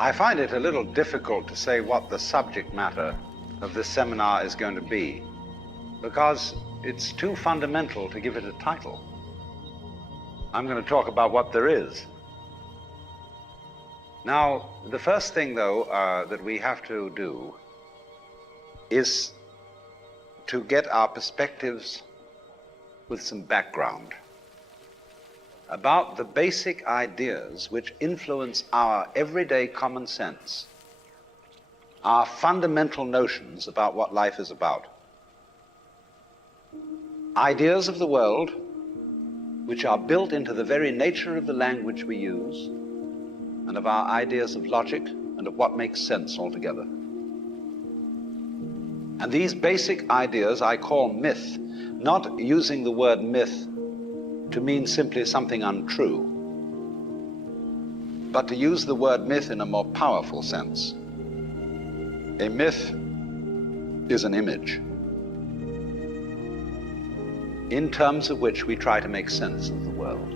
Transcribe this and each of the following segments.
I find it a little difficult to say what the subject matter of this seminar is going to be, because it's too fundamental to give it a title. I'm going to talk about what there is. Now, the first thing, though, that we have to do is to get our perspectives with some background about the basic ideas which influence our everyday common sense, our fundamental notions about what life is about. Ideas of the world which are built into the very nature of the language we use and of our ideas of logic and of what makes sense altogether. And these basic ideas I call myth, not using the word myth to mean simply something untrue, but to use the word myth in a more powerful sense. A myth is an image in terms of which we try to make sense of the world.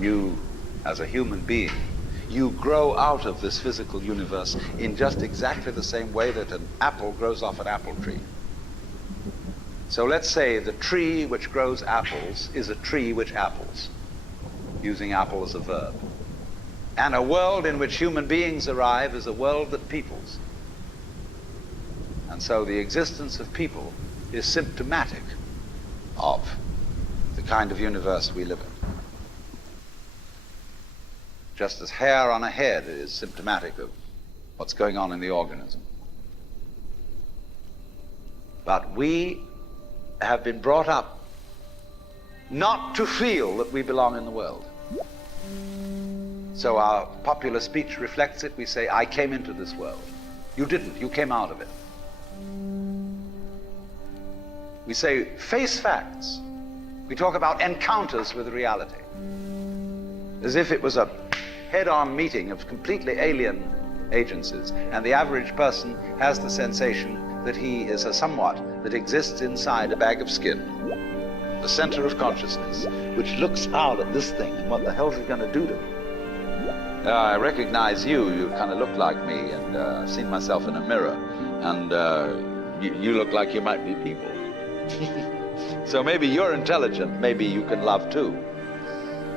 You, as a human being, you grow out of this physical universe in just exactly the same way that an apple grows off an apple tree. So let's say the tree which grows apples is a tree which apples, using apple as a verb. And a world in which human beings arrive is a world that peoples. And so the existence of people is symptomatic of the kind of universe we live in. just as hair on a head is symptomatic of what's going on in the organism. But we have been brought up not to feel that we belong in the world. So our popular speech reflects it. We say, I came into this world. You didn't. You came out of it. We say, face facts. We talk about encounters with reality, as if it was a head-on meeting of completely alien agencies, and the average person has the sensation that he is a somewhat that exists inside a bag of skin, the center of consciousness, which looks out at this thing, and what the hell is it going to do to me? I recognize you. You kind of look like me, and I've seen myself in a mirror, and you look like you might be people. So maybe you're intelligent, maybe you can love too,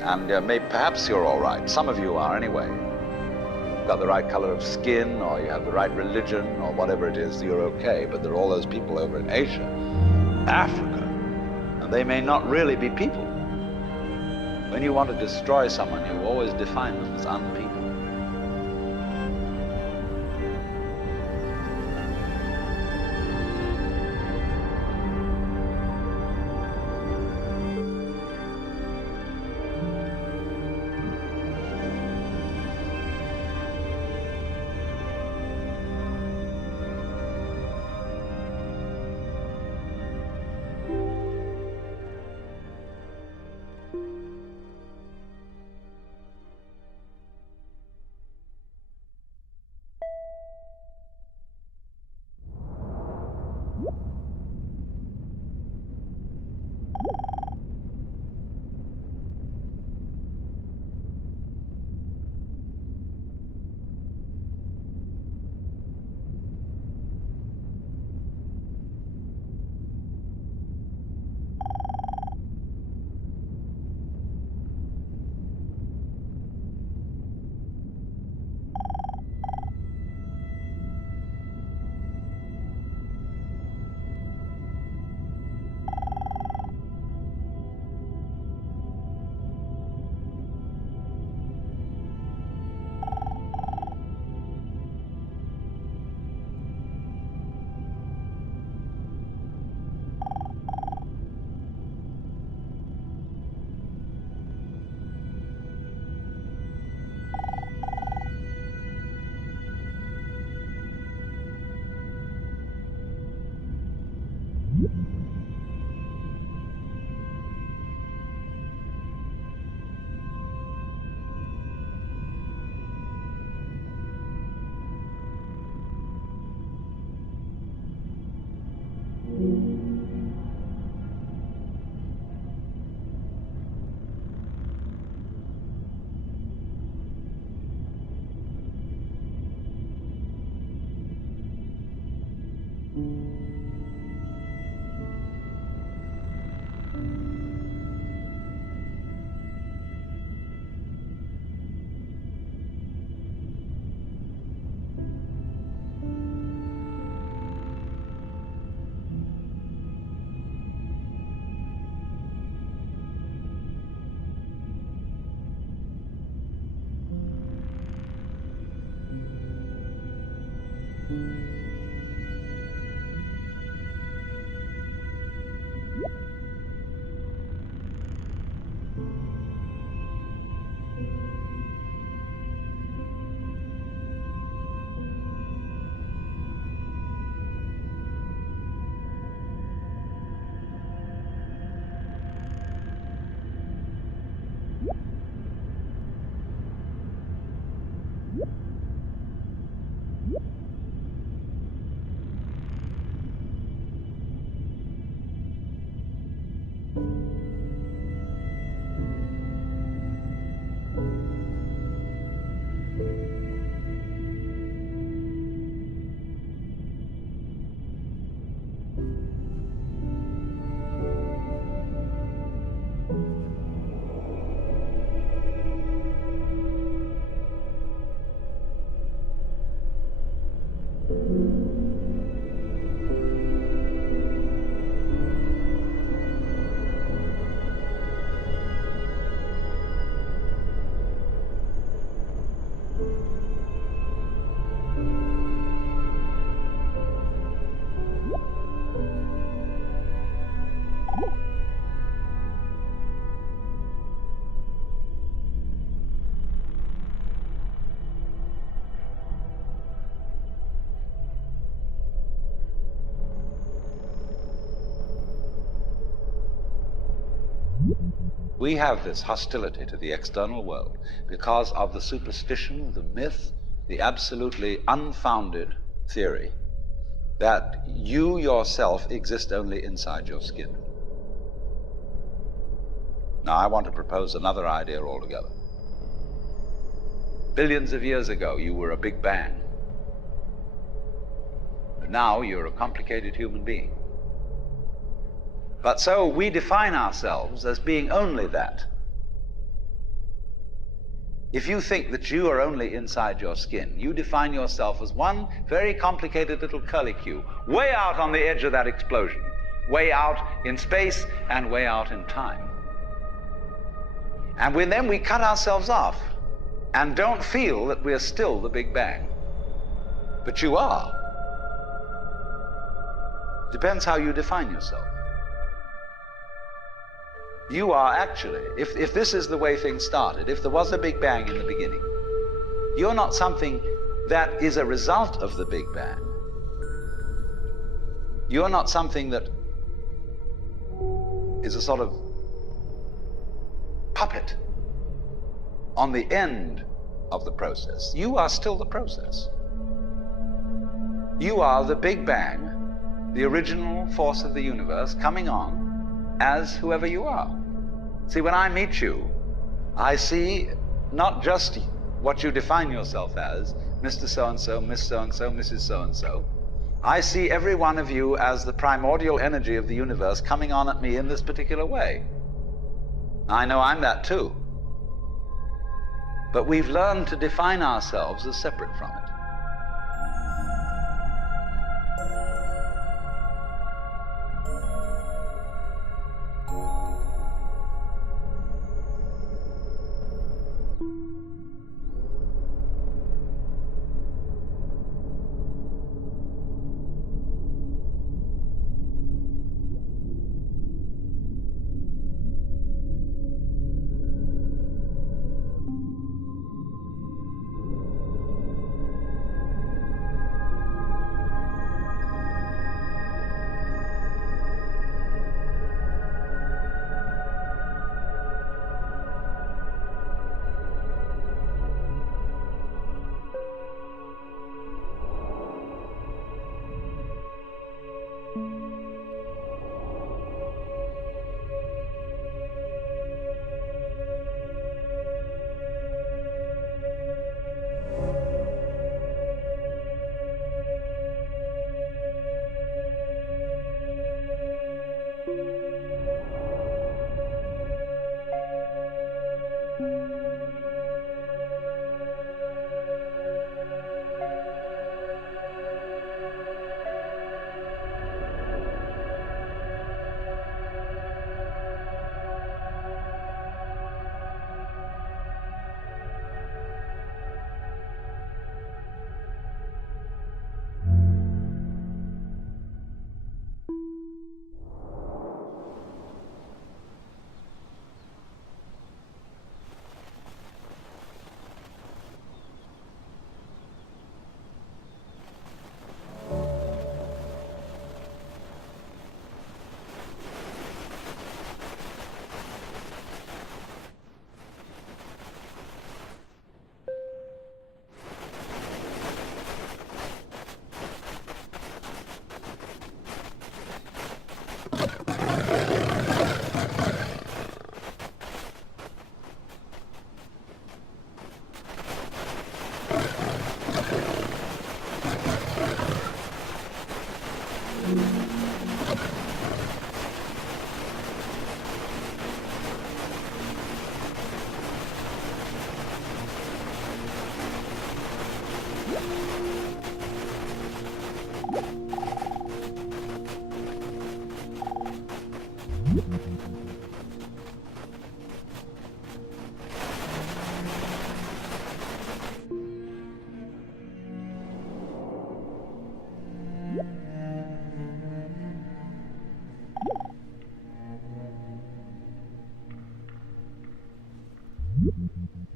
and maybe perhaps you're all right. Some of you are anyway. You've got the right color of skin, or you have the right religion, or whatever it is, you're okay. But there are all those people over in Asia, Africa, and they may not really be people. When you want to destroy someone, you always define them as unpeople. We have this hostility to the external world because of the superstition, the myth, the absolutely unfounded theory that you yourself exist only inside your skin. Now, I want to propose another idea altogether. Billions of years ago, you were a Big Bang. But now you're a complicated human being. But so we define ourselves as being only that. If you think that you are only inside your skin, you define yourself as one very complicated little curlicue, way out on the edge of that explosion, way out in space and way out in time. And then we cut ourselves off and don't feel that we're still the Big Bang. But you are. Depends how you define yourself. You are actually, if this is the way things started, if there was a Big Bang in the beginning, you're not something that is a result of the Big Bang. You're not something that is a sort of puppet on the end of the process. You are still the process. You are the Big Bang, the original force of the universe coming on as whoever you are. See, when I meet you, I see not just what you define yourself as, Mr. So-and-so, Miss So-and-so, Mrs. So-and-so. I see every one of you as the primordial energy of the universe coming on at me in this particular way. I know I'm that too. But we've learned to define ourselves as separate from it.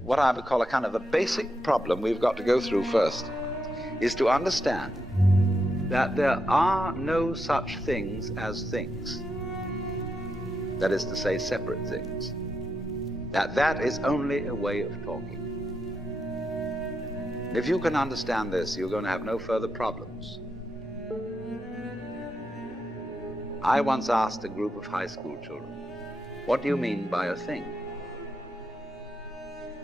What I would call a kind of a basic problem we've got to go through first is to understand that there are no such things as things. That is to say, separate things. That is only a way of talking. If you can understand this, you're going to have no further problems. I once asked a group of high school children, what do you mean by a thing?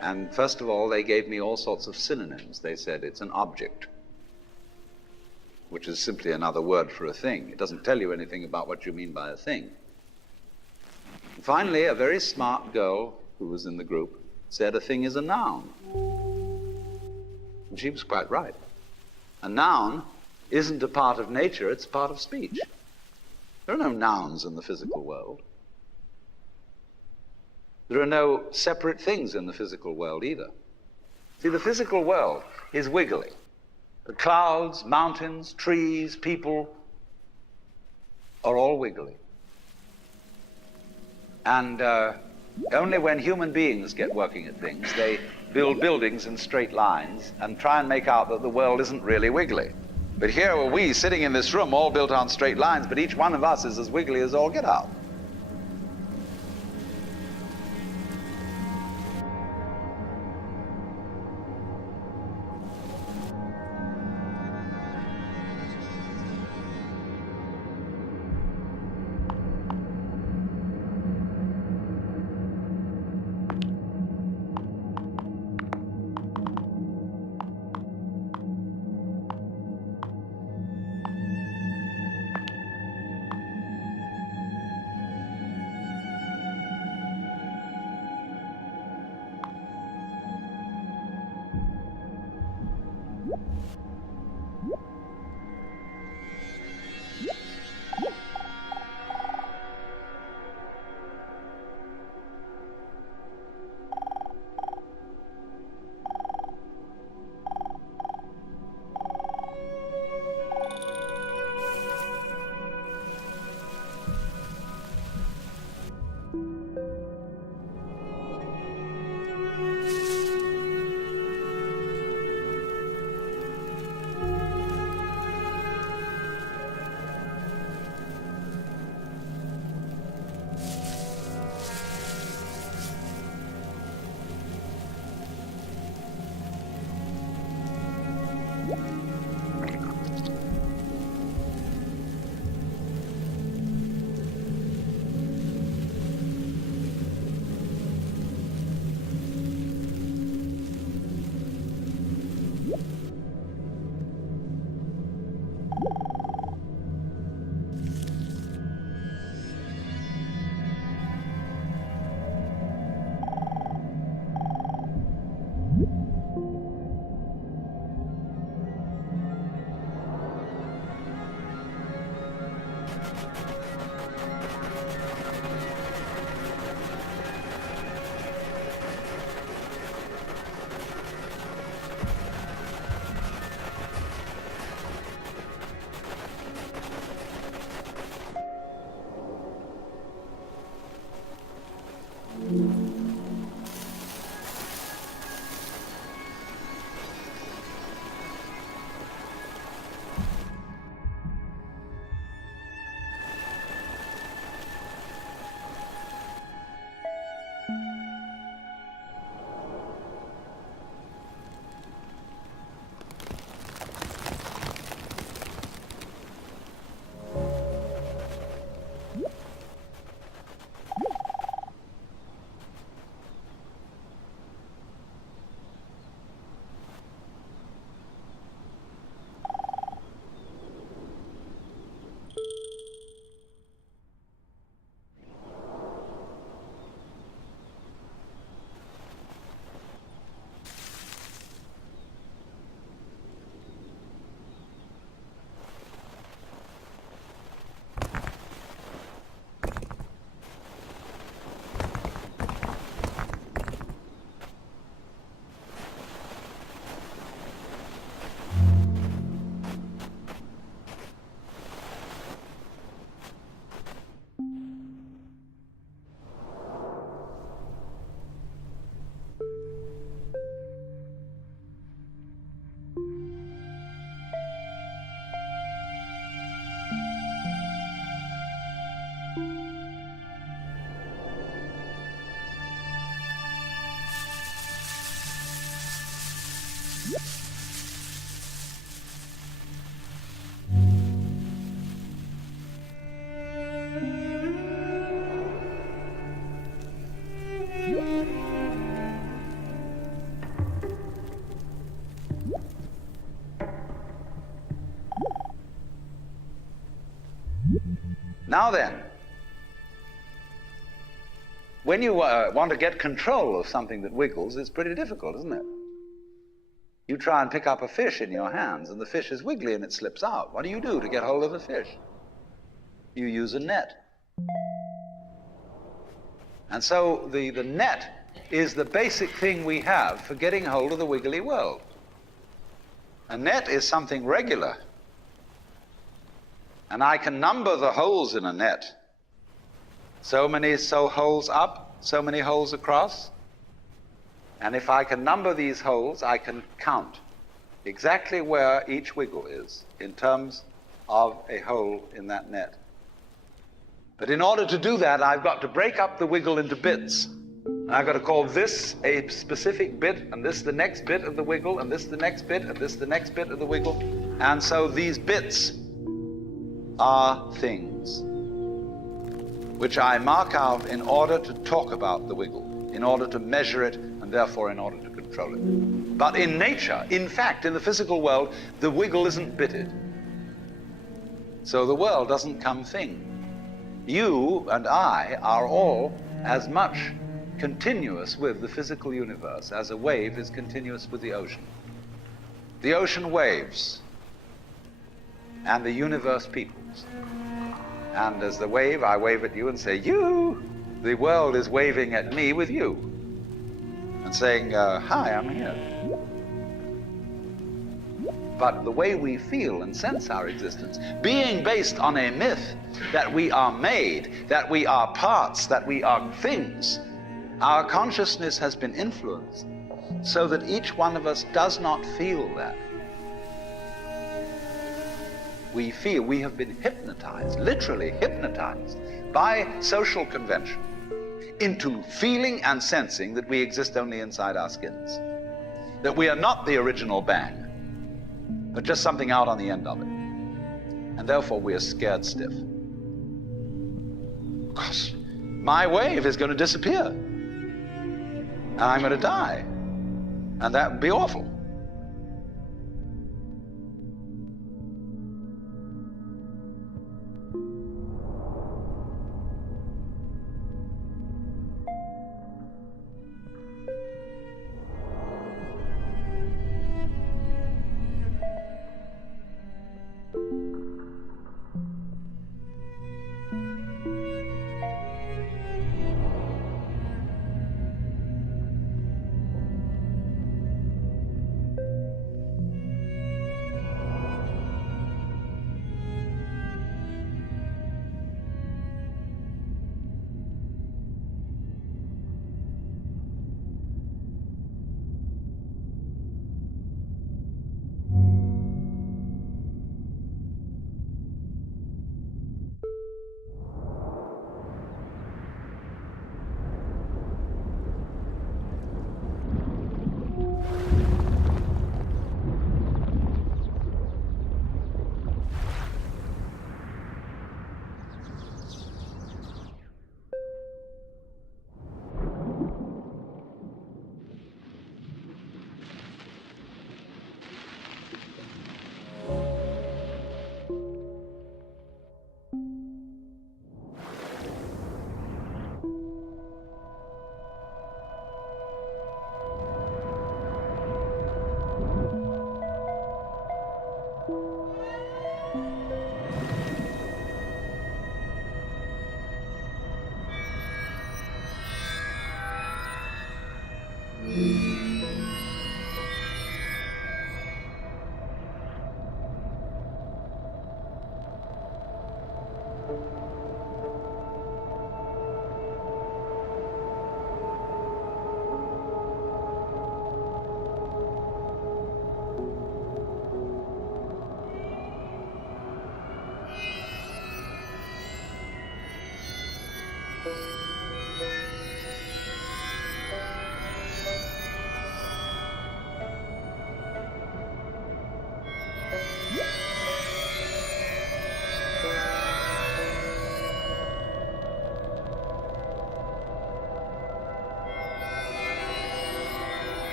And first of all, they gave me all sorts of synonyms. They said it's an object, which is simply another word for a thing. It doesn't tell you anything about what you mean by a thing. And finally, a very smart girl who was in the group said a thing is a noun. And she was quite right. A noun isn't a part of nature, it's a part of speech. There are no nouns in the physical world. There are no separate things in the physical world either. See, the physical world is wiggly. The clouds, mountains, trees, people are all wiggly. And only when human beings get working at things, they build buildings in straight lines and try and make out that the world isn't really wiggly. But here are we sitting in this room all built on straight lines, but each one of us is as wiggly as all get out. Now then, when you want to get control of something that wiggles, it's pretty difficult, isn't it? You try and pick up a fish in your hands, and the fish is wiggly and it slips out. What do you do to get hold of the fish? You use a net. And so the net is the basic thing we have for getting hold of the wiggly world. A net is something regular. And I can number the holes in a net. So many holes up, so many holes across. And if I can number these holes, I can count exactly where each wiggle is in terms of a hole in that net. But in order to do that, I've got to break up the wiggle into bits. And I've got to call this a specific bit, and this the next bit of the wiggle, and this the next bit, and this the next bit of the wiggle. And so these bits are things which I mark out in order to talk about the wiggle, in order to measure it, and therefore in order to control it. But in nature, in fact, in the physical world, the wiggle isn't bitted. So the world doesn't come thing. You and I are all as much continuous with the physical universe as a wave is continuous with the ocean. The ocean waves, and the universe peoples. And as the wave, I wave at you and say, you! The world is waving at me with you, and saying, hi, I'm here. But the way we feel and sense our existence, being based on a myth that we are made, that we are parts, that we are things, our consciousness has been influenced so that each one of us does not feel that. We feel we have been hypnotized, literally hypnotized, by social convention into feeling and sensing that we exist only inside our skins, that we are not the original bang, but just something out on the end of it. And therefore we are scared stiff. Because my wave is going to disappear, and I'm going to die, and that would be awful.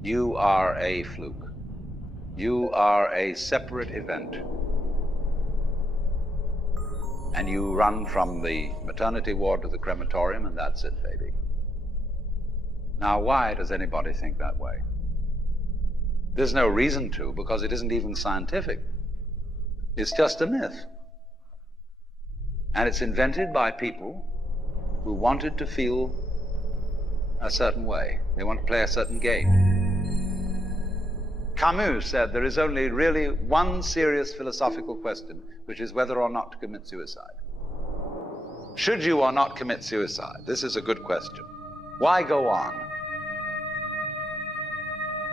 You are a fluke. You are a separate event. And you run from the maternity ward to the crematorium, and that's it, baby. Now, why does anybody think that way? There's no reason to, because it isn't even scientific. It's just a myth. And it's invented by people who wanted to feel a certain way. They want to play a certain game. Camus said there is only really one serious philosophical question, which is whether or not to commit suicide. Should you or not commit suicide? This is a good question. Why go on?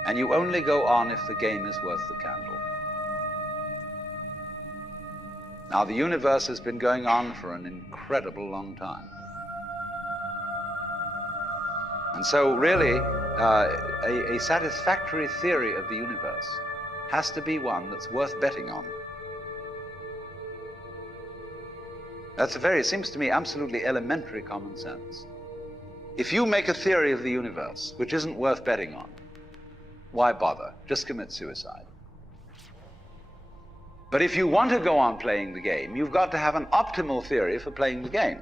And you only go on if the game is worth the candle. Now, the universe has been going on for an incredible long time. And so really, a satisfactory theory of the universe has to be one that's worth betting on. It seems to me, absolutely elementary common sense. If you make a theory of the universe which isn't worth betting on, why bother? Just commit suicide. But if you want to go on playing the game, you've got to have an optimal theory for playing the game.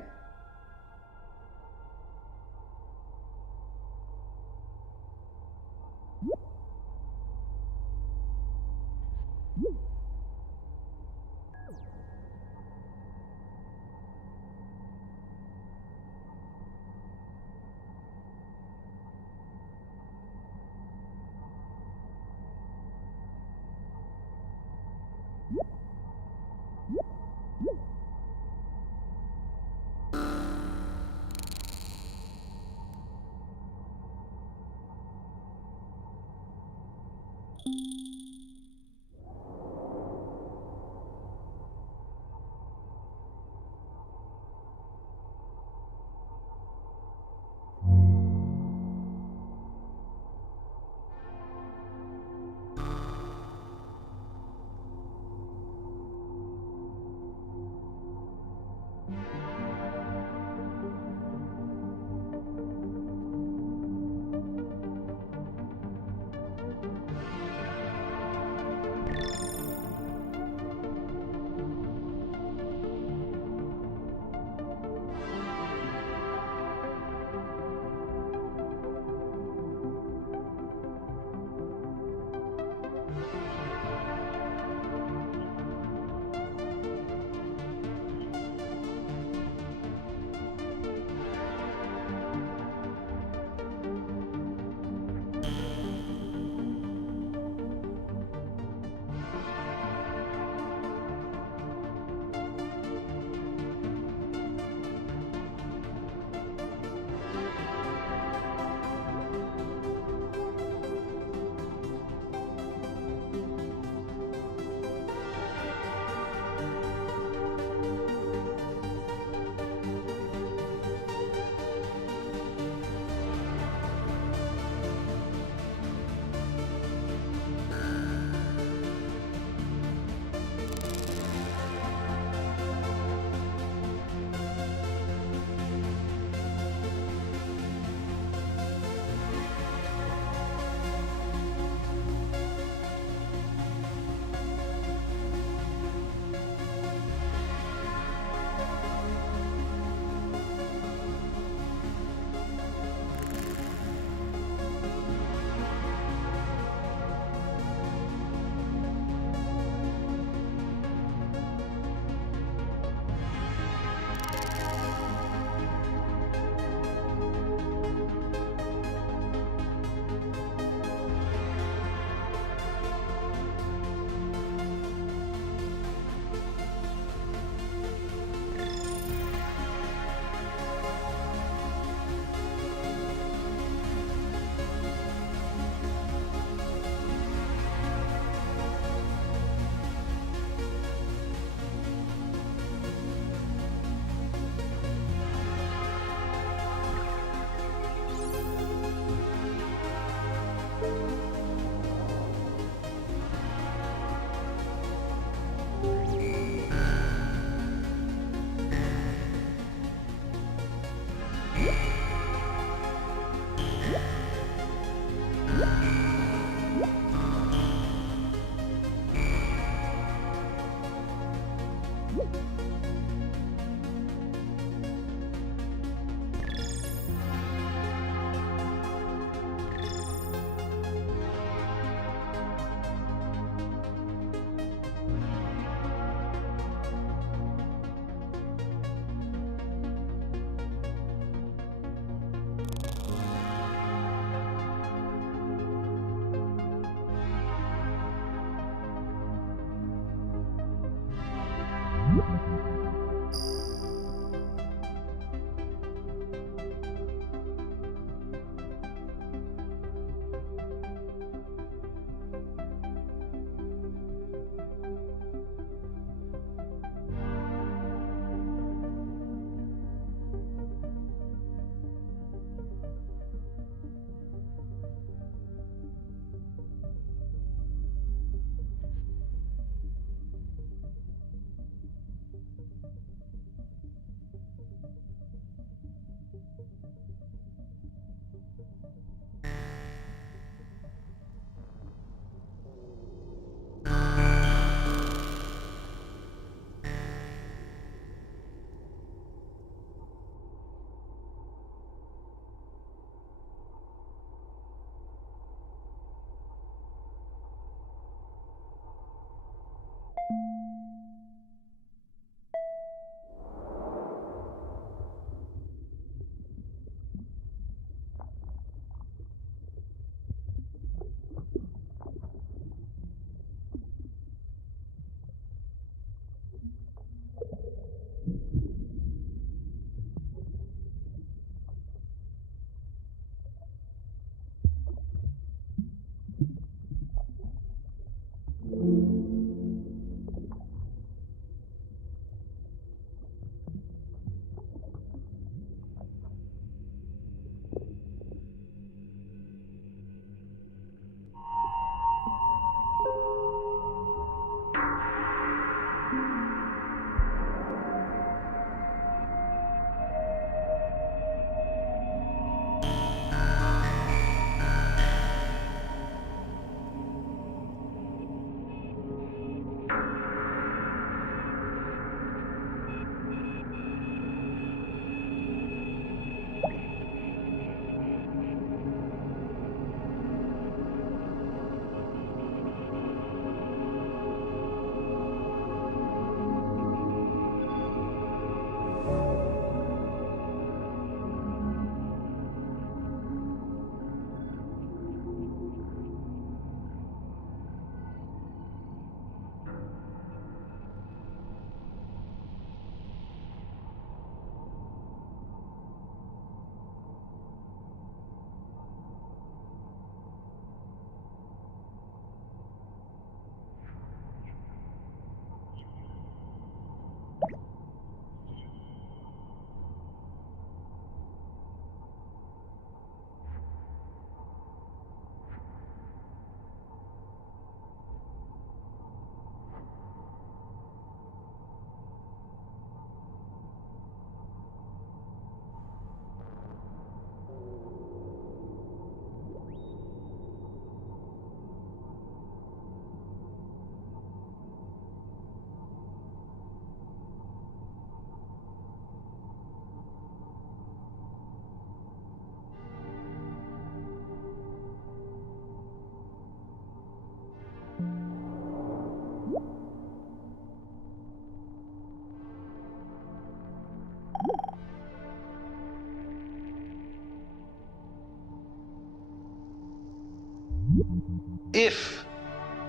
If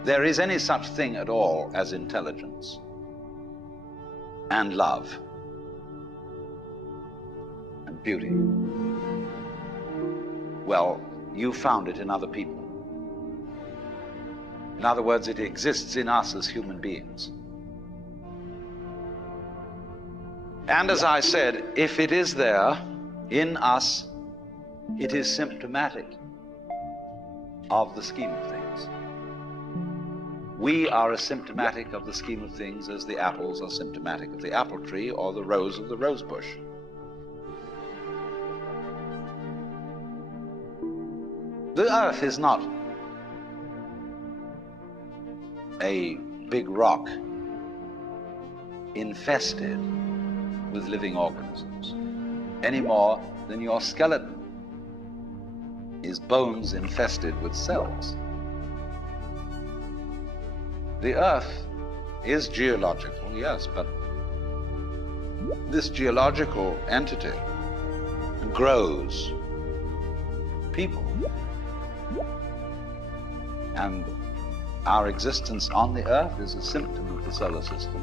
there is any such thing at all as intelligence and love and beauty, well, you found it in other people. In other words, it exists in us as human beings. And as I said, if it is there in us, it is symptomatic of the scheme of things. We are as symptomatic of the scheme of things as the apples are symptomatic of the apple tree or the rose of the rose bush. The earth is not a big rock infested with living organisms, any more than your skeleton is bones infested with cells. The earth is geological, yes, but this geological entity grows people. And our existence on the earth is a symptom of the solar system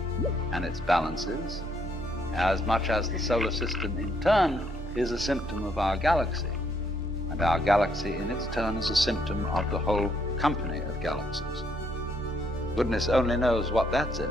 and its balances, as much as the solar system in turn is a symptom of our galaxy. And our galaxy in its turn is a symptom of the whole company of galaxies. Goodness only knows what that's in.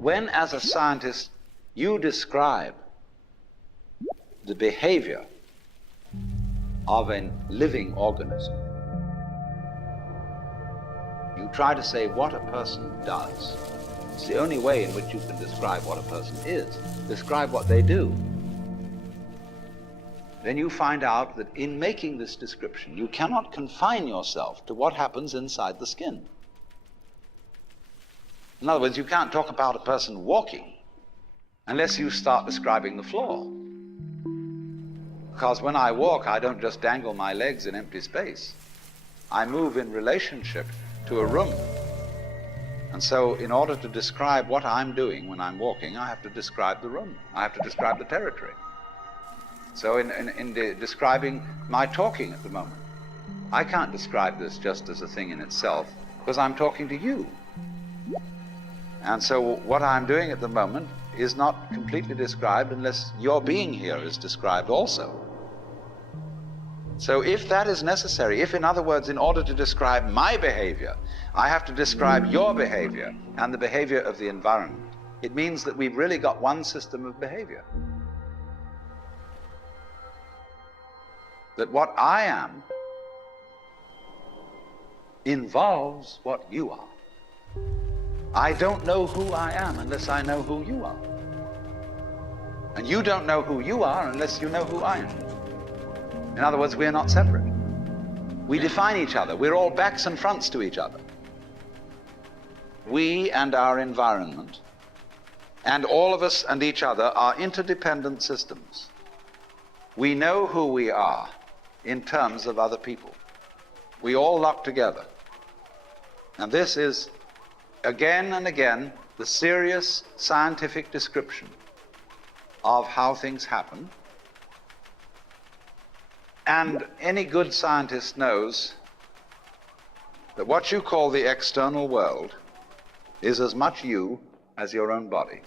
When, as a scientist, you describe the behavior of a living organism, you try to say what a person does It's the only way in which you can describe what a person is. Describe what they do. Then you find out that in making this description, you cannot confine yourself to what happens inside the skin. In other words, you can't talk about a person walking unless you start describing the floor. Because when I walk, I don't just dangle my legs in empty space. I move in relationship to a room. And so in order to describe what I'm doing when I'm walking, I have to describe the room. I have to describe the territory. So in describing my talking at the moment, I can't describe this just as a thing in itself, because I'm talking to you. And so what I'm doing at the moment is not completely described unless your being here is described also. So if that is necessary, if in other words, in order to describe my behavior, I have to describe your behavior and the behavior of the environment, it means that we've really got one system of behavior. That what I am involves what you are. I don't know who I am unless I know who you are. And you don't know who you are unless you know who I am. In other words, we're not separate. We define each other. We're all backs and fronts to each other. We and our environment, and all of us and each other, are interdependent systems. We know who we are in terms of other people. We all lock together. And this is, again and again, the serious scientific description of how things happen. And any good scientist knows that what you call the external world is as much you as your own body.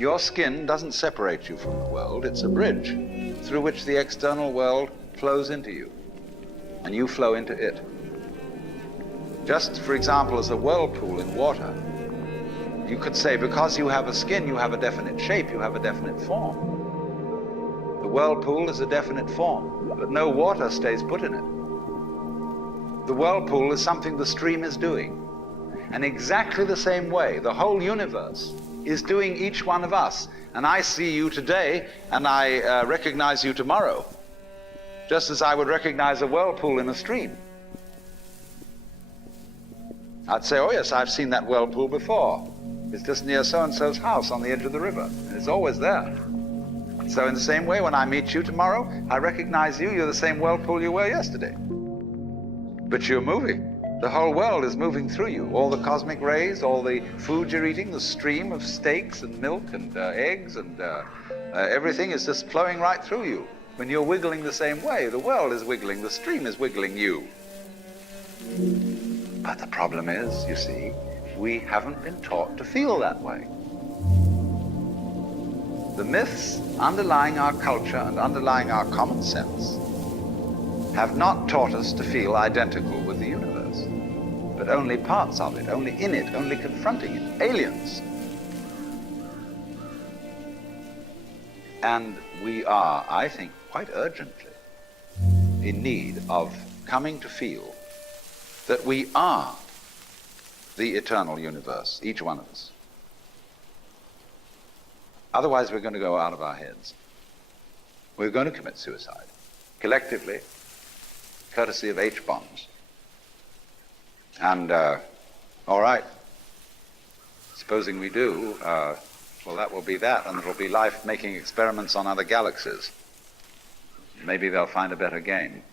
Your skin doesn't separate you from the world. It's a bridge through which the external world flows into you, and you flow into it. Just, for example, as a whirlpool in water, you could say, because you have a skin, you have a definite shape, you have a definite form. The whirlpool is a definite form, but no water stays put in it. The whirlpool is something the stream is doing. And exactly the same way, the whole universe is doing each one of us. And I see you today, and I recognize you tomorrow, just as I would recognize a whirlpool in a stream. I'd say, oh yes, I've seen that whirlpool before. It's just near so-and-so's house on the edge of the river, and it's always there. So in the same way, when I meet you tomorrow, I recognize you, you're the same whirlpool you were yesterday. But you're moving. The whole world is moving through you. All the cosmic rays, all the food you're eating, the stream of steaks and milk and eggs and everything is just flowing right through you. When you're wiggling the same way, the world is wiggling, the stream is wiggling you. But the problem is, you see, we haven't been taught to feel that way. The myths underlying our culture and underlying our common sense have not taught us to feel identical with the universe, but only parts of it, only in it, only confronting it, aliens. And we are, I think, quite urgently in need of coming to feel that we are the eternal universe, each one of us. Otherwise, we're going to go out of our heads. We're going to commit suicide, collectively, courtesy of H-bombs. And, all right, supposing we do, well, that will be that, and it'll be life making experiments on other galaxies. Maybe they'll find a better game.